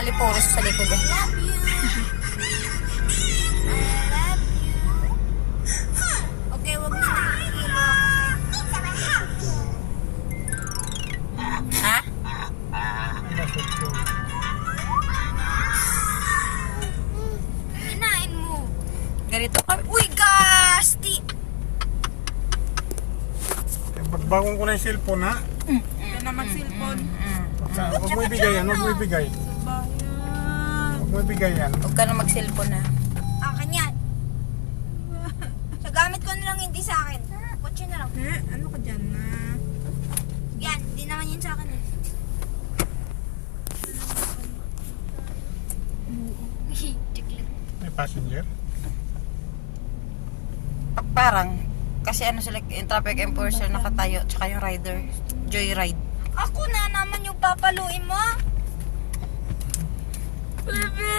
nakalipuros sa likod eh. Okay, wag na nakikilo. Ha? Kinain mo. Ganito kami. Uy, gasti! Pagbagong ko na yung cellphone ha. Yan na mag-cellphone. Huwag mo ibigay yan, huwag mo ibigay. Bayan. Huwag mo ibigay yan. Huwag ka na mag-cellphone na. Akin yan. Sa gamit ko na lang, hindi sa akin. Kotse na lang. Ano ka dyan na? Yan, hindi naman yun sa akin eh. May passenger. Parang, kasi ano sila, yung traffic enforcer nakatayo, tsaka yung rider, joyride. Ako na naman yung papaluin mo. Bebe!